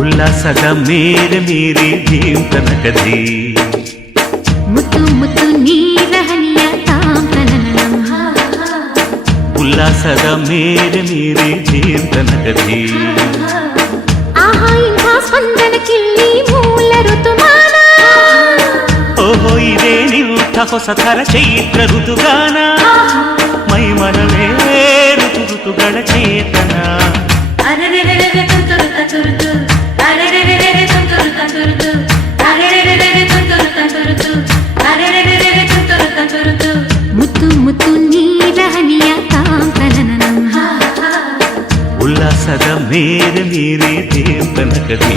ಉಲ್ಲಾಸದ ಮೇರೆ ಮೀರಿ ಜೀವನಕದಿ ಮುತ್ತು ಮುತ್ತು ನೀರ ಹನಿಯ ತಾಂತನನಂ ಉಲ್ಲಾಸದ ಮೇರೆ ಮೀರಿ ಜೀವನಕದಿ ಆಹಾ ಇಂಥ ಸ್ಪಂದನಕ್ಕಿಲ್ಲಿ ಮೂಲ ಋತುಮಾನ ಓಹೋ ಇದೇ ನಿಂಥ ಹೊಸ ಥರ ಚೈತ್ರ ಋತುಗಾನ ಮೈ ಮನವೇ ಋತು ಋತುಗಳ ಚೇತನ ಮುತ್ತು ಮುತ್ತು ನೀರ ಹನಿಯ ತಾಂತನನಂ ಉಲ್ಲಾಸದ ಮೇರೆ ಮೀರಿ ದೇವನಕದಿ